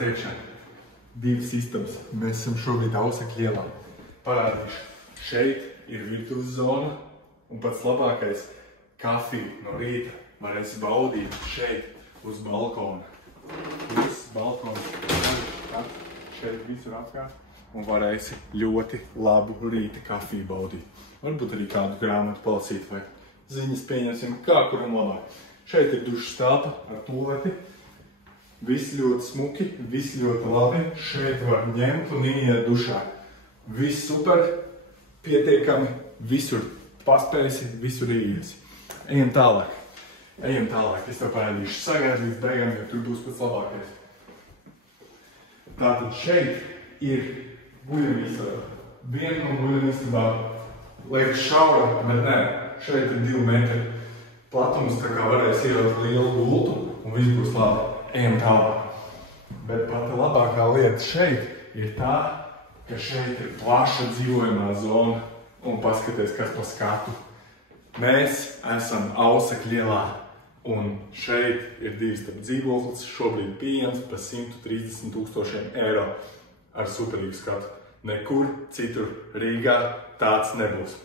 nāc iekšā. Divas istabas. Mēs esam šobrīd Ausekļu ielā. Parādīšu. Šeit ir virtuves zona un pats labākais kafiju no rīta varēsi baudīt šeit uz balkona. Uz balkona. Šeit visur apkārt un varēsi ļoti labu rīta kafiju baudīt. Varbūt arī kādu grāmatu palasīt vai ziņas pieņemsim, kā kuram labāk. Šeit ir dušas telpa ar tūleti. Viss ļoti smuki, viss ļoti labi. Šeit var ņemt un ieiet dušā. Viss super, pietiekami, visur paspēsi, visur ieiesi. Ejam tālāk. Es tev parādīšu. Sagaidi līdz beigām, jo tur būs pats labākais. Tātad šeit ir guļamistaba. Viena no guļamistabām liekas šaura, bet nē. Šeit ir 2 metri platums, tā kā varēs ielikt lielu gultu un viss būs labi. Ejam tālāk. Bet pati labākā lieta šeit ir tā, ka šeit ir plaša dzīvojamā zona un paskaties, kas pa skatu. Mēs esam Ausekļu ielā un šeit ir 2 stabu dzīvoklis, šobrīd pieejams par 130 000 eiro ar superīgu skatu. Nekur citur Rīgā tāds nebūs.